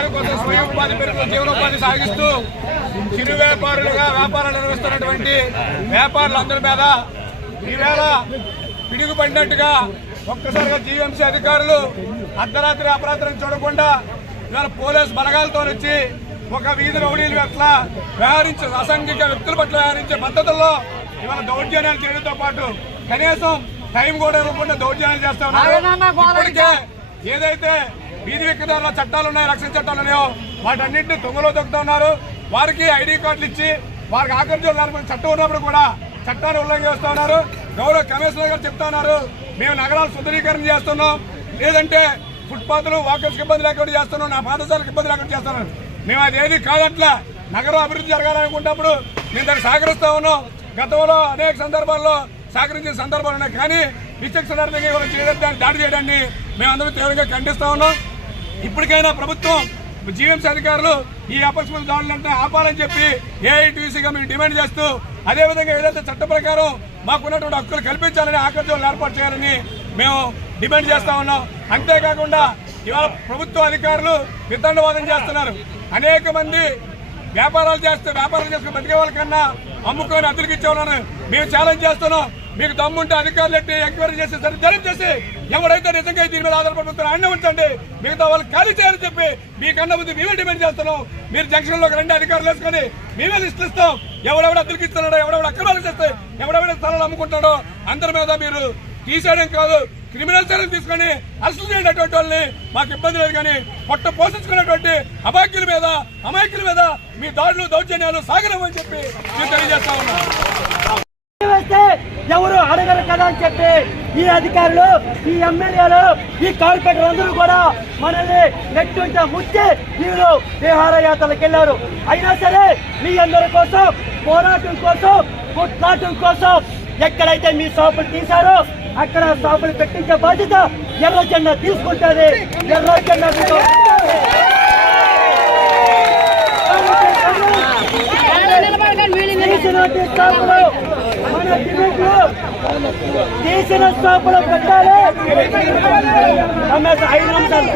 ఉపాధి కోసం స్వయం ఉపాధి పేరుతో జీవనోపాధి సాగిస్తూ చిరు వ్యాపారులుగా వ్యాపారాలు నిర్వహిస్తున్నటువంటి వ్యాపారులందరి మీద ఈవేళ పిడుగుపడినట్టుగా ఒక్కసారిగా జీఎంసీ అధికారులు అర్ధరాత్రి అపరాత్రి చూడకుండా ఇవాళ పోలీస్ బలగాలతో వచ్చి ఒక వీధి రౌడీలు పట్ల వ్యవహరించే అసంఘిక వ్యక్తుల పట్ల వ్యవహరించే పద్ధతుల్లో ఇవాళ దౌర్జన్యాలు చేయడంతో పాటు కనీసం టైం కూడా ఇవ్వకుండా దౌర్జన్యాలు చేస్తా ఉన్నారు. ఏదైతే వీధి విక్రయాల చట్టాలు ఉన్నాయి? రక్షణ చట్టాలు ఉన్నాయో? వాటన్నింటినీ తొంగలో దొక్కుతూ ఉన్నారు. వారికి ఐడి కార్డులు ఇచ్చి వారికి ఆకర్షణ చట్టం ఉన్నప్పుడు కూడా చట్టాన్ని ఉల్లంఘిస్తూ ఉన్నారు. గౌరవ కమిషనర్ గారు చెప్తా ఉన్నారు. మేము నగరాలు సుందరీకరణ చేస్తున్నాం. లేదంటే ఫుట్పాత్లు వాకర్స్కి ఇబ్బంది లేకుండా చేస్తున్నాం. నా పాఠశాలకు ఇబ్బంది లేకుండా చేస్తున్నాను మేము అది ఏది కాదట్లా నగరం అభివృద్ధి జరగాలనుకున్నప్పుడు మేము దానికి సహకరిస్తూ ఉన్నాం. గతంలో అనేక సందర్భాల్లో సహకరించిన సందర్భాలు ఉన్నాయి. కానీ విచక్షణ చేయడం దాన్ని దాడి చేయడాన్ని మేమందరం తీవ్రంగా ఖండిస్తా ఉన్నాం. ఇప్పటికైనా ప్రభుత్వం జీఎంసీ అధికారులు ఈ అపరిశుభ్ర దాడులంటే ఆపాలని చెప్పి ఏఐటీసీగా మేము డిమాండ్ చేస్తూ అదేవిధంగా ఏదైతే చట్ట ప్రకారం మాకున్నటువంటి హక్కులు కల్పించాలని ఆకర్షణలు ఏర్పాటు చేయాలని మేము డిమాండ్ చేస్తా ఉన్నాం. అంతేకాకుండా ఇవాళ ప్రభుత్వ అధికారులు వితండవాదం చేస్తున్నారు. అనేక మంది వ్యాపారాలు చేస్తూ వ్యాపారాలు చేసుకుని బతికే వాళ్ళకన్నా అమ్ముకొని అద్దెలకు ఇచ్చేవాళ్ళని మేము ఛాలెంజ్ చేస్తున్నాం. మీకు దమ్ముంటే అధికారులు ఎట్టి ఎంక్వైరీ చేసి సరే చేసి ఎవరైతే నిజంగా దీని మీద ఆధారపడుతున్నారో అన్న ఉంచండి. మిగతా వాళ్ళు ఖాళీ చేయాలని చెప్పి మీకన్నా ముందు మేమే డిమాండ్ చేస్తున్నాం. మీరు జంక్షన్లో రెండు అధికారులు వేసుకొని మేమే లిస్ట్ ఇస్తాం. ఎవడెవడ అద్దెలకు ఎవడెవడ అక్రమాలు చేస్తే ఎవడెవడ స్థలాలు అమ్ముకుంటాడో అందరి మీద మీరు తీసేయడం కాదు. క్రిమినల్ చర్యలు తీసుకొని అరెస్ట్ చేయనటువంటి వాళ్ళని మాకు ఇబ్బంది లేదు కానీ పొట్ట పోషించుకున్నటువంటి అభాగ్యుల మీద అమాయకుల మీద మీ దాడులు దౌర్జన్యాలు సాగలేమని చెప్పి మేము తెలియజేస్తా ఉన్నాం. ఎవరు అడగరు కదా అని చెప్పి ఈ అధికారులు ఈ ఎమ్మెల్యేలు ఈ కార్పొరేటర్ అందరూ కూడా మనల్ని నెట్టుంట ముచ్చి వీళ్ళు విహారయాత్రలకు వెళ్ళారు. అయినా సరే మీ అందరి కోసం పోరాటం కోసం కొట్లాటం కోసం ఎక్కడైతే మీ షాపులు తీశారో అక్కడ షాపులు పెట్టించే బాధ్యత ఎర్ర జెండా తీసుకుంటుంది. ఎర్ర జెండా తీసినటువంటి షాపులు చేసిన టికెట్లు పెట్టాలి. ఐదు నిమిషాలు.